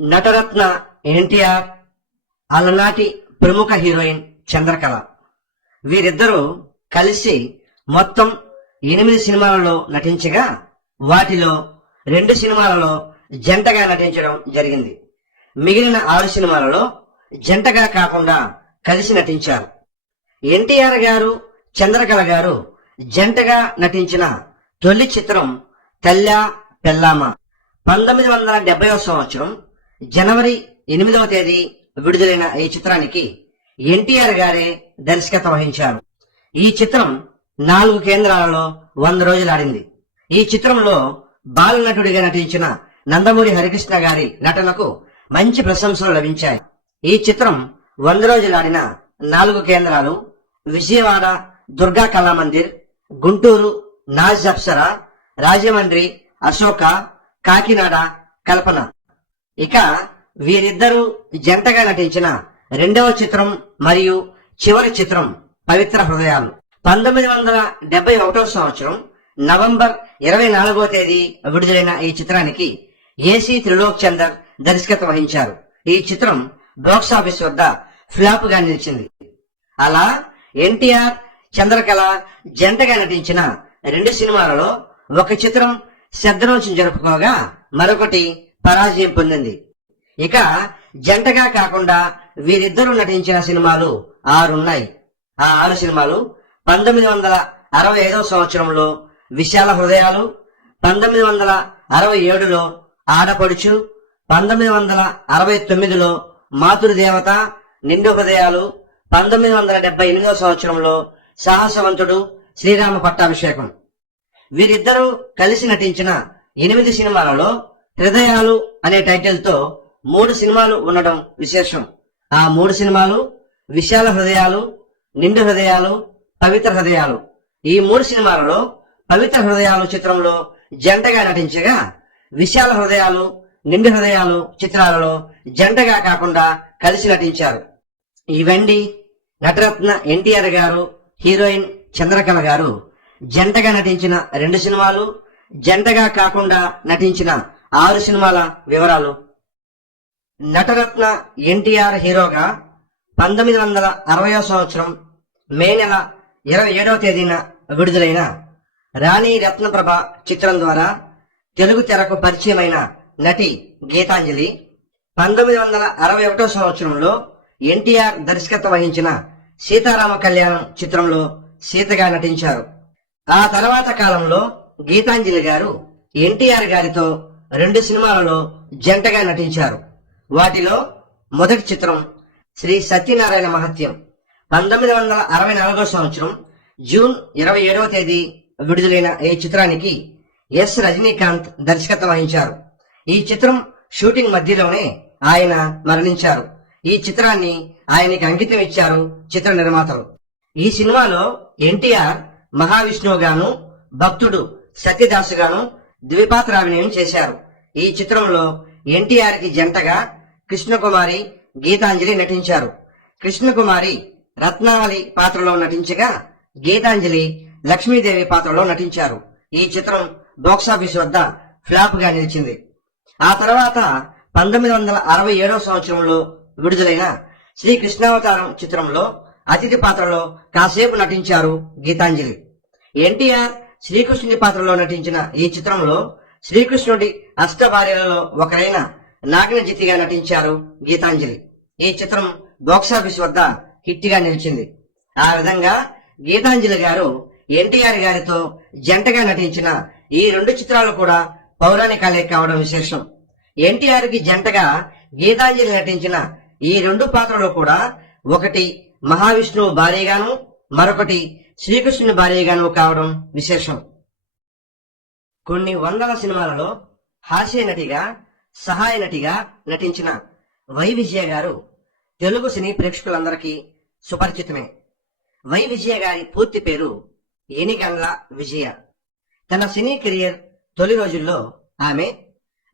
నటరత్న ఎన్టీఆర్ అలనాటి ప్రముఖ హీరోయిన్ చంద్రకళ. వీరిద్దరూ కలిసి మొత్తం ఎనిమిది సినిమాలలో నటించగా వాటిలో రెండు సినిమాలలో జంటగా నటించడం జరిగింది. మిగిలిన ఆరు సినిమాలలో జంటగా కాకుండా కలిసి నటించారు. ఎన్టీఆర్ గారు చంద్రకళ గారు జంటగా నటించిన తొలి చిత్రం తల్లా పెల్లామ పంతొమ్మిది వందల డెబ్బై సంవత్సరం జనవరి ఎనిమిదవ తేదీ విడుదలైన ఈ చిత్రానికి ఎన్టీఆర్ గారే దర్శకత్వం వహించారు. ఈ చిత్రం నాలుగు కేంద్రాలలో వంద రోజులు ఆడింది ఈ చిత్రంలో బాలనటుడిగా నటించిన నందమూరి హరికృష్ణ గారి నటనకు మంచి ప్రశంసలు లభించాయి. ఈ చిత్రం వంద రోజులు ఆడిన నాలుగు కేంద్రాలు విజయవాడ దుర్గా కళామందిర్ గుంటూరు నాజ్ అప్సరా రాజమండ్రి అశోక కాకినాడ కల్పన. ఇక వీరిద్దరూ జంటగా నటించిన రెండవ చిత్రం మరియు చివరి చిత్రం పవిత్ర హృదయాలు. పంతొమ్మిది వందల డెబ్బై ఒకటో సంవత్సరం నవంబర్ ఇరవై నాలుగో తేదీ విడుదలైన ఈ చిత్రానికి ఏసీ త్రిలోక్ చందర్ దర్శకత్వం వహించారు. ఈ చిత్రం బాక్సాఫీస్ వద్ద ఫ్లాప్గా నిలిచింది. అలా ఎన్టీఆర్ చంద్రకళ జంటగా నటించిన రెండు సినిమాలలో ఒక చిత్రం శబ్దరోచం జరుపుకోగా మరొకటి పరాజయం పొందింది. ఇక జంటగా కాకుండా వీరిద్దరూ నటించిన సినిమాలు ఆరున్నాయి. ఆ ఆరు సినిమాలు పంతొమ్మిది వందల అరవై ఐదవ సంవత్సరంలో విశాల హృదయాలు పంతొమ్మిది వందల అరవై ఏడులో ఆడపడుచు పంతొమ్మిది వందల అరవై తొమ్మిదిలో మాతృదేవత నిండు హృదయాలు పంతొమ్మిది వందల డెబ్బై ఎనిమిదవ సంవత్సరంలో సాహసవంతుడు శ్రీరామ పట్టాభిషేకం వీరిద్దరూ కలిసి నటించిన ఎనిమిది సినిమాలలో హృదయాలు అనే టైటిల్తో మూడు సినిమాలు ఉండడం విశేషం. ఆ మూడు సినిమాలు విశాల హృదయాలు నిండు హృదయాలు పవిత్ర హృదయాలు. ఈ మూడు సినిమాలలో పవిత్ర హృదయాలు చిత్రంలో జంటగా నటించగా విశాల హృదయాలు నిండు హృదయాలు చిత్రాలలో జంటగా కాకుండా కలిసి నటించారు. ఇవండి నటరత్న ఎన్టీఆర్ గారు హీరోయిన్ చంద్రకళ గారు జంటగా నటించిన రెండు సినిమాలు జంటగా కాకుండా నటించిన ఆరు సినిమాల వివరాలు. నటరత్న ఎన్టీఆర్ హీరోగా పంతొమ్మిది వందల అరవయో సంవత్సరం మే నెల ఇరవై ఏడవ తేదీన విడుదలైన రాణి రత్నప్రభ చిత్రం ద్వారా తెలుగు తెరకు పరిచయమైన నటి గీతాంజలి పంతొమ్మిది వందల అరవై ఒకటో సంవత్సరంలో ఎన్టీఆర్ దర్శకత్వం వహించిన సీతారామ కళ్యాణం చిత్రంలో సీతగా నటించారు. ఆ తర్వాత కాలంలో గీతాంజలి గారు ఎన్టీఆర్ గారితో రెండు సినిమాలలో జంటగా నటించారు. వాటిలో మొదటి చిత్రం శ్రీ సత్యనారాయణ మహత్యం. పంతొమ్మిది వందల అరవై నాలుగో సంవత్సరం జూన్ ఇరవై ఏడవ తేదీ విడుదలైన ఈ చిత్రానికి ఎస్ రజనీకాంత్ దర్శకత్వం వహించారు. ఈ చిత్రం షూటింగ్ మధ్యలోనే ఆయన మరణించారు. ఈ చిత్రాన్ని ఆయనకి అంకితం ఇచ్చారు చిత్ర నిర్మాతలు. ఈ సినిమాలో ఎన్టీఆర్ మహావిష్ణువు గాను భక్తుడు సత్యదాసు గాను ద్విపాత్రాభినయం చేశారు. ఈ చిత్రంలో ఎన్టీఆర్కి జంటగా కృష్ణకుమారి గీతాంజలి నటించారు. కృష్ణకుమారి రత్నావళి పాత్రలో నటించగా గీతాంజలి లక్ష్మీదేవి పాత్రలో నటించారు. ఈ చిత్రం బాక్సాఫీస్ వద్ద ఫ్లాప్గా నిలిచింది. ఆ తర్వాత పంతొమ్మిది వందల అరవై ఏడవ సంవత్సరంలో విడుదలైన శ్రీ కృష్ణావతారం చిత్రంలో అతిథి పాత్రలో కాసేపు నటించారు గీతాంజలి. ఎన్టీఆర్ శ్రీకృష్ణుడి పాత్రలో నటించిన ఈ చిత్రంలో శ్రీకృష్ణుడి అష్టభార్యలలో ఒకరైన నాగనజితిగా నటించారు గీతాంజలి. ఈ చిత్రం బాక్సాఫీస్ వద్ద హిట్గా నిలిచింది. ఆ విధంగా గీతాంజలి గారు ఎన్టీఆర్ గారితో జంటగా నటించిన ఈ రెండు చిత్రాలు కూడా పౌరాణికాలే కావడం విశేషం. ఎన్టీఆర్కి జంటగా గీతాంజలి నటించిన ఈ రెండు పాత్రలు కూడా ఒకటి మహావిష్ణువు భార్యగాను మరొకటి శ్రీకృష్ణుని భార్యగాను కావడం విశేషం. కొన్ని వందల సినిమాలలో హాస్య నటిగా సహాయ నటిగా నటించిన వై విజయ గారు తెలుగు సినీ ప్రేక్షకులందరికీ సుపరిచితమే. వై విజయ గారి పూర్తి పేరు ఏనిగండ్ల విజయ. తన సినీ కెరియర్ తొలి రోజుల్లో ఆమె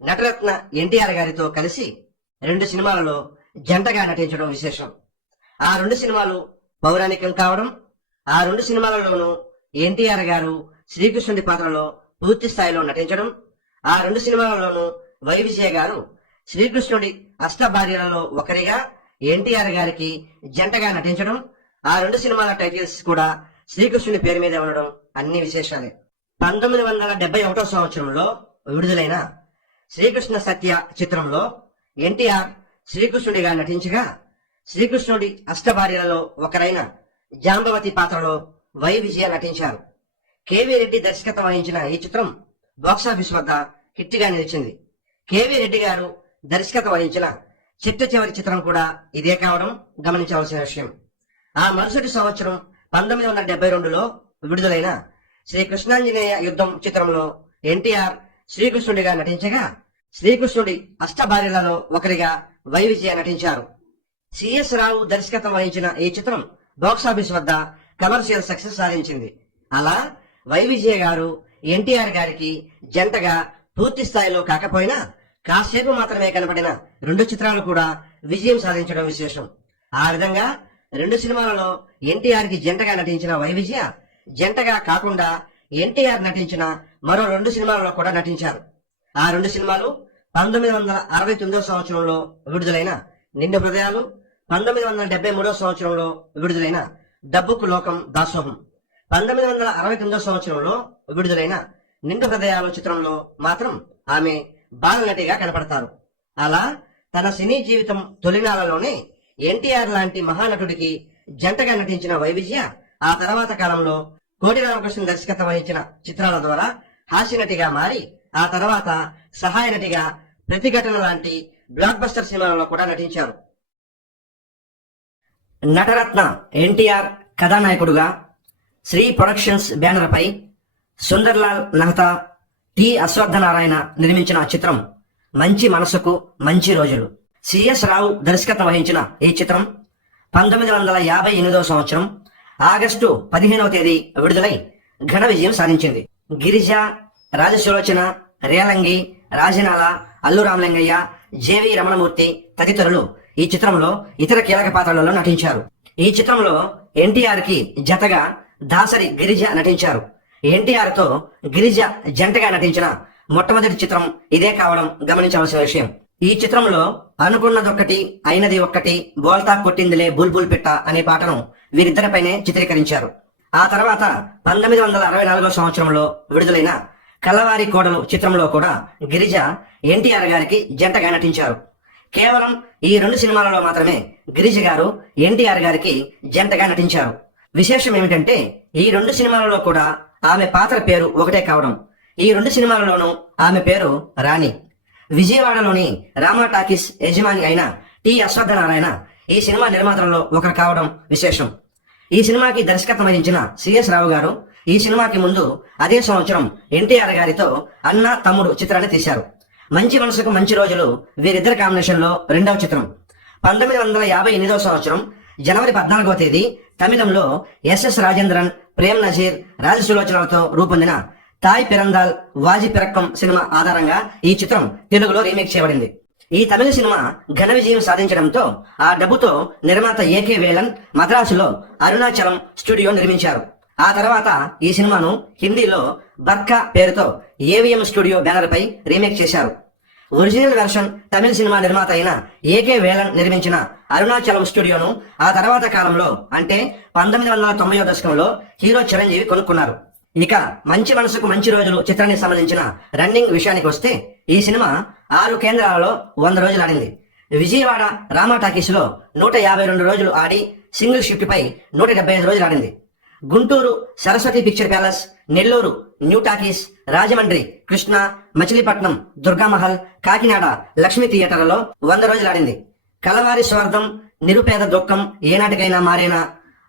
నటరత్న ఎన్టీఆర్ గారితో కలిసి రెండు సినిమాలలో జంటగా నటించడం విశేషం. ఆ రెండు సినిమాలు పౌరాణికం కావడం ఆ రెండు సినిమాలలోనూ ఎన్టీఆర్ గారు శ్రీకృష్ణుడి పాత్రలో పూర్తి స్థాయిలో నటించడం ఆ రెండు సినిమాలలోనూ వై విజయ గారు శ్రీకృష్ణుడి అష్టభార్యలలో ఒకరిగా ఎన్టీఆర్ గారికి జంటగా నటించడం ఆ రెండు సినిమాల టైటిల్స్ కూడా శ్రీకృష్ణుడి పేరు మీద ఉండడం అన్ని విశేషాలే. పంతొమ్మిది వందల డెబ్బై ఒకటో సంవత్సరంలో విడుదలైన శ్రీకృష్ణ సత్య చిత్రంలో ఎన్టీఆర్ శ్రీకృష్ణుడిగా నటించగా శ్రీకృష్ణుడి అష్టభార్యలలో ఒకరైన జాంబవతి పాత్రలో వై విజయ నటించారు. కేవీ రెడ్డి దర్శకత్వం వహించిన ఈ చిత్రం బాక్సాఫీస్ వద్ద హిట్గా నిలిచింది. కేవీ రెడ్డి గారు దర్శకత్వం వహించిన చిట్ట చివరి చిత్రం కూడా ఇదే కావడం గమనించవలసిన విషయం. ఆ మరుసటి సంవత్సరం పంతొమ్మిది వందల డెబ్బై రెండులో విడుదలైన శ్రీ కృష్ణాంజనేయ యుద్ధం చిత్రంలో ఎన్టీఆర్ శ్రీకృష్ణుడిగా నటించగా శ్రీకృష్ణుడి అష్టభార్యలలో ఒకరిగా వై విజయ నటించారు. సిఎస్ రావు దర్శకత్వం వహించిన ఈ చిత్రం బాక్సాఫీస్ వద్ద కమర్షియల్ సక్సెస్ సాధించింది. అలా వైవిజయ గారు ఎన్టీఆర్ గారికి జంటగా పూర్తి స్థాయిలో కాకపోయినా కాసేపు మాత్రమే కనపడిన రెండు చిత్రాలు కూడా విజయం సాధించడం విశేషం. ఆ విధంగా రెండు సినిమాలలో ఎన్టీఆర్కి జంటగా నటించిన వై విజయ జంటగా కాకుండా ఎన్టీఆర్ నటించిన మరో రెండు సినిమాలలో కూడా నటించారు. ఆ రెండు సినిమాలు పంతొమ్మిది వందల అరవై తొమ్మిదో సంవత్సరంలో విడుదలైన నిండు హృదయాలు పంతొమ్మిది వందల డెబ్బై మూడో సంవత్సరంలో విడుదలైన డబ్బుకు లోకం దాసోహం. పంతొమ్మిది వందల అరవై తొమ్మిదో సంవత్సరంలో విడుదలైన నిండు హృదయాలు చిత్రంలో మాత్రం ఆమె బాలనటిగా కనపడతారు. అలా తన సినీ జీవితం తొలినాలలోనే ఎన్టీఆర్ లాంటి మహానటుడికి జంటగా నటించిన వైవిజయ ఆ తర్వాత కాలంలో కోటి రామకృష్ణ దర్శకత్వం వహించిన చిత్రాల ద్వారా హాస్యనటిగా మారి ఆ తర్వాత సహాయ నటిగా ప్రతిఘటన లాంటి బ్లాక్ బస్టర్ సినిమాలలో కూడా నటించారు. నటరత్న ఎన్టీఆర్ కథానాయకుడుగా శ్రీ ప్రొడక్షన్స్ బ్యానర్పై సుందర్లాల్ మెహతా టి అశ్వత్థనారాయణ నిర్మించిన చిత్రం మంచి మనసుకు మంచి రోజులు. సిఎస్ రావు దర్శకత్వం వహించిన ఈ చిత్రం పంతొమ్మిది వందల యాభై ఎనిమిదవ సంవత్సరం ఆగస్టు పదిహేనవ తేదీ విడుదలై ఘన విజయం సాధించింది. గిరిజ రాజసులోచన రేలంగి రాజనాల అల్లు రామలింగయ్య జేవి రమణమూర్తి తదితరులు ఈ చిత్రంలో ఇతర కీలక పాత్రలలో నటించారు. ఈ చిత్రంలో ఎన్టీఆర్కి జతగా దాసరి గిరిజ నటించారు. ఎన్టీఆర్తో గిరిజ జంటగా నటించిన మొట్టమొదటి చిత్రం ఇదే కావడం గమనించవలసిన విషయం. ఈ చిత్రంలో అనుకున్నదొక్కటి అయినది ఒక్కటి బోల్తా కొట్టిందిలే బుల్బుల్ పిట్ట అనే పాటను వీరిద్దరిపైనే చిత్రీకరించారు. ఆ తర్వాత పంతొమ్మిది వందల అరవై నాలుగో సంవత్సరంలో విడుదలైన కలవారి కోడలు చిత్రంలో కూడా గిరిజ ఎన్టీఆర్ గారికి జంటగా నటించారు. కేవలం ఈ రెండు సినిమాలలో మాత్రమే గిరిజ గారు ఎన్టీఆర్ గారికి జంటగా నటించారు. విశేషం ఏమిటంటే ఈ రెండు సినిమాలలో కూడా ఆమె పాత్ర పేరు ఒకటే కావడం. ఈ రెండు సినిమాలలోనూ ఆమె పేరు రాణి. విజయవాడలోని రామా టాకీస్ యజమాని అయిన టి అశ్వత్థనారాయణ ఈ సినిమా నిర్మాతలలో ఒకరు కావడం విశేషం. ఈ సినిమాకి దర్శకత్వం వహించిన సిఎస్ రావు గారు ఈ సినిమాకి ముందు అదే సంవత్సరం ఎన్టీఆర్ గారితో అన్న తమ్ముడు చిత్రాన్ని తీశారు. మంచి మనసుకు మంచి రోజులు వీరిద్దరి కాంబినేషన్లో రెండవ చిత్రం. పంతొమ్మిది వందల యాభై ఎనిమిదవ సంవత్సరం జనవరి పద్నాలుగవ తేదీ తమిళంలో ఎస్ఎస్ రాజేంద్రన్ ప్రేమ్ నజీర్ రాజసులోచనలతో రూపొందిన తాయ్ పిరందాల్ వాజి పిరక్కం సినిమా ఆధారంగా ఈ చిత్రం తెలుగులో రీమేక్ చేయబడింది. ఈ తమిళ సినిమా ఘన విజయం సాధించడంతో ఆ డబ్బుతో నిర్మాత ఏకే వేలన్ మద్రాసులో అరుణాచలం స్టూడియో నిర్మించారు. ఆ తర్వాత ఈ సినిమాను హిందీలో బర్కా పేరుతో ఏవిఎం స్టూడియో బ్యానర్ పై రీమేక్ చేశారు. ఒరిజినల్ వెర్షన్ తమిళ సినిమా నిర్మాత అయిన ఏకే వేలన్ నిర్మించిన అరుణాచలం స్టూడియోను ఆ తర్వాత కాలంలో అంటే పంతొమ్మిది వందల తొంభై దశకంలో హీరో చిరంజీవి కొనుక్కున్నారు. ఇక మంచి మనసుకు మంచి రోజులు చిత్రానికి సంబంధించిన రన్నింగ్ విషయానికి వస్తే ఈ సినిమా ఆరు కేంద్రాలలో వంద రోజులు ఆడింది. విజయవాడ రామా టాకీస్లో నూట యాభై రెండు రోజులు ఆడి సింగిల్ షిఫ్ట్ పై నూట డెబ్బై ఐదు రోజులు ఆడింది. Guntur Saraswati picture palace Nellore new talkies Rajahmundry Krishna Machilipatnam Durgamahal Kakinada Lakshmi థియేటర్లలో వంద రోజులు ఆడింది కలవారి స్వార్థం నిరుపేద దుఃఖం ఏనాటికైనా మారేనా?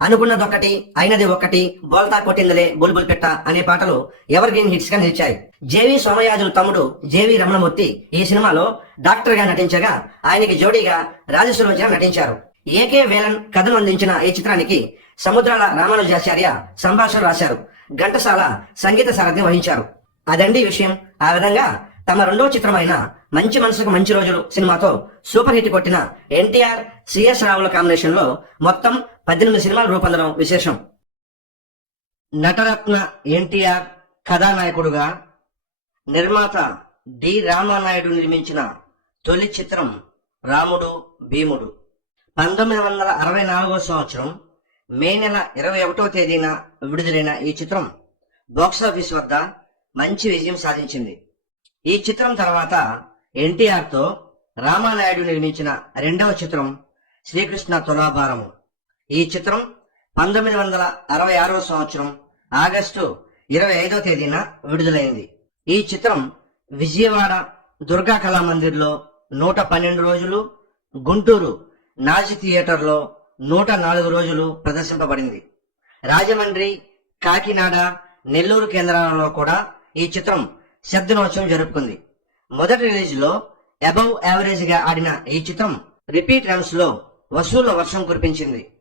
అనుకున్నదొక్కటి అయినది ఒక్కటి బోల్తా కొట్టిందలే బుల్బుల్ పెట్ట అనే పాటలు ఎవర్ గ్రీన్ హిట్స్గా నిలిచాయి. జేవి సోమయాజుల తమ్ముడు జేవి రమణమూర్తి ఈ సినిమాలో డాక్టర్గా నటించగా ఆయనకి జోడీగా రాజసులోచన నటించారు. ఏకే వేలన్ కథను అందించిన ఈ చిత్రానికి సముద్రాల రామానుజాచార్య సంభాషణ రాశారు. ఘంటసాల సంగీత సారథ్యం వహించారు. అదండి విషయం. ఆ విధంగా తమ రెండో చిత్రమైన మంచి మనసుకు మంచి రోజులు సినిమాతో సూపర్ హిట్ కొట్టిన ఎన్టీఆర్ సిఎస్ రావుల కాంబినేషన్లో మొత్తం పద్దెనిమిది సినిమాలు రూపొందడం విశేషం. నటరత్న ఎన్టీఆర్ కథానాయకుడుగా నిర్మాత డి రామానాయుడు నిర్మించిన తొలి చిత్రం రాముడు భీముడు. పంతొమ్మిది వందల అరవై నాలుగో సంవత్సరం మే నెల ఇరవై ఒకటో తేదీన విడుదలైన ఈ చిత్రం బాక్సాఫీస్ వద్ద మంచి విజయం సాధించింది. ఈ చిత్రం తర్వాత ఎన్టీఆర్తో రామానాయుడు నిర్మించిన రెండవ చిత్రం శ్రీకృష్ణ తులాభారము. ఈ చిత్రం పంతొమ్మిది వందల అరవై ఆరవ సంవత్సరం ఆగస్టు ఇరవై ఐదో తేదీన విడుదలైంది. ఈ చిత్రం విజయవాడ దుర్గా కళామందిర్లో నూట పన్నెండు రోజులు గుంటూరు నాజీ థియేటర్లో నూట నాలుగు రోజులు ప్రదర్శింపబడింది. రాజమండ్రి కాకినాడ నెల్లూరు కేంద్రాలలో కూడా ఈ చిత్రం శబ్దనోత్సవం జరుపుకుంది. మొదటి రిలీజ్లో అబౌవ్ యావరేజ్గా ఆడిన ఈ చిత్రం రిపీట్ రన్స్లో వసూళ్ళ వర్షం కురిపించింది.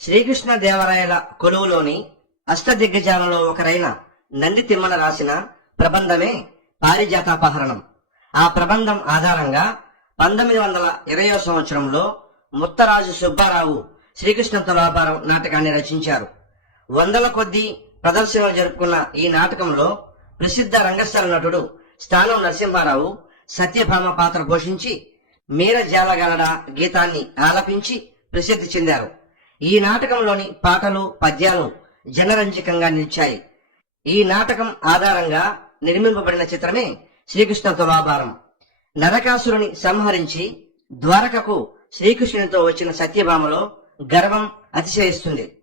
శ్రీకృష్ణ దేవరాయల కొలువులోని అష్టదిగ్గజాలలో ఒకరైన నంది తిమ్మల రాసిన ప్రబంధమే పారిజాతాపహరణం. ఆ ప్రబంధం ఆధారంగా పంతొమ్మిది వందల ఇరవై సంవత్సరంలో ముత్తరాజు సుబ్బారావు శ్రీకృష్ణ తులాభారం నాటకాన్ని రచించారు. వందల కొద్దీ ప్రదర్శనలు జరుపుకున్న ఈ నాటకంలో ప్రసిద్ధ రంగస్థల నటుడు స్థానం నరసింహారావు సత్యభామ పాత్ర పోషించి మీర జాలగలడ గీతాన్ని ఆలపించి ప్రసిద్ధి చెందారు. ఈ నాటకంలోని పాటలు పద్యాలు జనరంజకంగా నిలిచాయి. ఈ నాటకం ఆధారంగా నిర్మింపబడిన చిత్రమే శ్రీకృష్ణ తులాభారం. నరకాసురుని సంహరించి ద్వారకకు శ్రీకృష్ణునితో వచ్చిన సత్యభామలో గర్వం అతిశయిస్తుంది.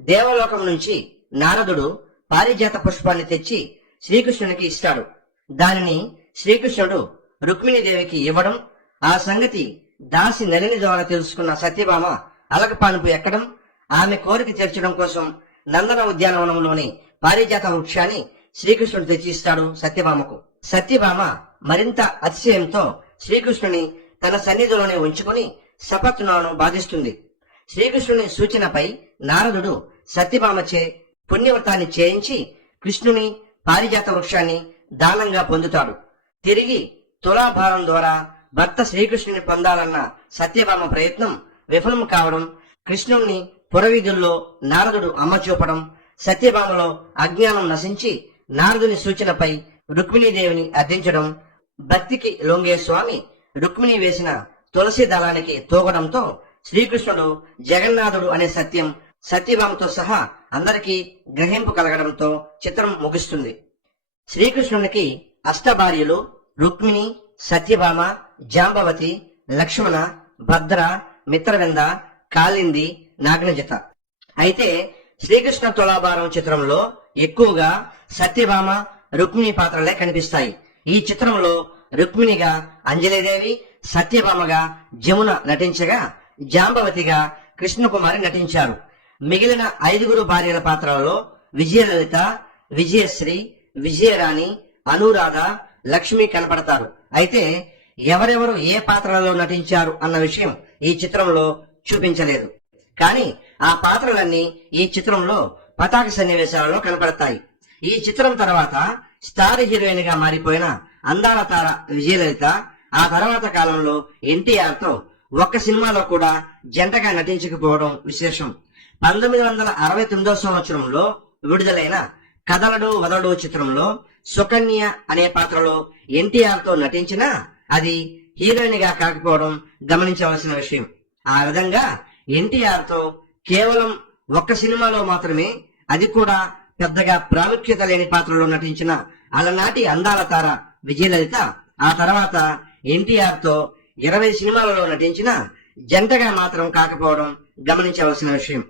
దేవలోకం నుంచి నారదుడు పారిజాత పుష్పాన్ని తెచ్చి శ్రీకృష్ణునికి ఇస్తాడు. దానిని శ్రీకృష్ణుడు రుక్మిణీదేవికి ఇవ్వడం ఆ సంగతి దాసి నలిని ద్వారా తెలుసుకున్న సత్యభామ అలకపానుపు ఎక్కడం ఆమె కోరిక తీర్చడం కోసం నందన ఉద్యానవనంలోని పారిజాత వృక్షాన్ని శ్రీకృష్ణుడు తెచ్చి ఇస్తాడు సత్యభామకు. సత్యభామ మరింత అతిశయంతో శ్రీకృష్ణుని తన సన్నిధిలోనే ఉంచుకుని సపత్నాను బాధిస్తుంది. శ్రీకృష్ణుని సూచనపై నారదుడు సత్యభామచే పుణ్యవ్రతాన్ని చేయించి కృష్ణుని పారిజాత వృక్షాన్ని దానంగా పొందుతాడు. తిరిగి తులాభారం ద్వారా భర్త శ్రీకృష్ణుని పొందాలన్న సత్యభామ ప్రయత్నం విఫలం కావడం కృష్ణుణ్ణి పురవీధుల్లో నారదుడు అమ్మ చూపడం సత్యభామలో అజ్ఞానం నశించి నారదుని సూచనపై రుక్మిణీదేవిని అర్థించడం భక్తికి లొంగే స్వామి రుక్మిణి వేసిన తులసి దళానికి తోగడంతో శ్రీకృష్ణుడు జగన్నాథుడు అనే సత్యం సత్యభామతో సహా అందరికీ గ్రహింపు కలగడంతో చిత్రం ముగుస్తుంది. శ్రీకృష్ణునికి అష్టభార్యలు రుక్మిణి సత్యభామ జాంబవతి లక్ష్మణ భద్ర మిత్రవింద కాళింది నాగ్నజిత. అయితే శ్రీకృష్ణ తులాభారం చిత్రంలో ఎక్కువగా సత్యభామ రుక్మిణి పాత్రలే కనిపిస్తాయి. ఈ చిత్రంలో రుక్మిణిగా అంజలిదేవి సత్యభామగా జమున నటించగా జాంబవతిగా కృష్ణకుమారి నటించారు. మిగిలిన ఐదుగురు భార్యల పాత్రలలో విజయలలిత విజయశ్రీ విజయరాణి అనురాధ లక్ష్మి కనపడతారు. అయితే ఎవరెవరు ఏ పాత్రలలో నటించారు అన్న విషయం ఈ చిత్రంలో చూపించలేదు. కానీ ఆ పాత్రలన్నీ ఈ చిత్రంలో పతాక సన్నివేశాలలో కనపడతాయి. ఈ చిత్రం తర్వాత స్టార్ హీరోయిన్గా మారిపోయిన అందాల తార విజయలలిత ఆ తర్వాత కాలంలో ఎన్టీఆర్తో ఒక్క సినిమాలో కూడా జంటగా నటించకపోవడం విశేషం. పంతొమ్మిది వందల అరవై తొమ్మిదవ సంవత్సరంలో విడుదలైన కదలడు వదలడు చిత్రంలో సుకన్య అనే పాత్రలో ఎన్టీఆర్తో నటించినా అది హీరోయిన్గా కాకపోవడం గమనించవలసిన విషయం. ఆ విధంగా ఎన్టీఆర్తో కేవలం ఒక్క సినిమాలో మాత్రమే అది కూడా పెద్దగా ప్రాముఖ్యత లేని పాత్రలో నటించిన అలనాటి అందాల తార విజయలలిత ఆ తర్వాత ఎన్టీఆర్తో ఇరవై సినిమాలలో నటించిన జంటగా మాత్రం కాకపోవడం గమనించవలసిన విషయం.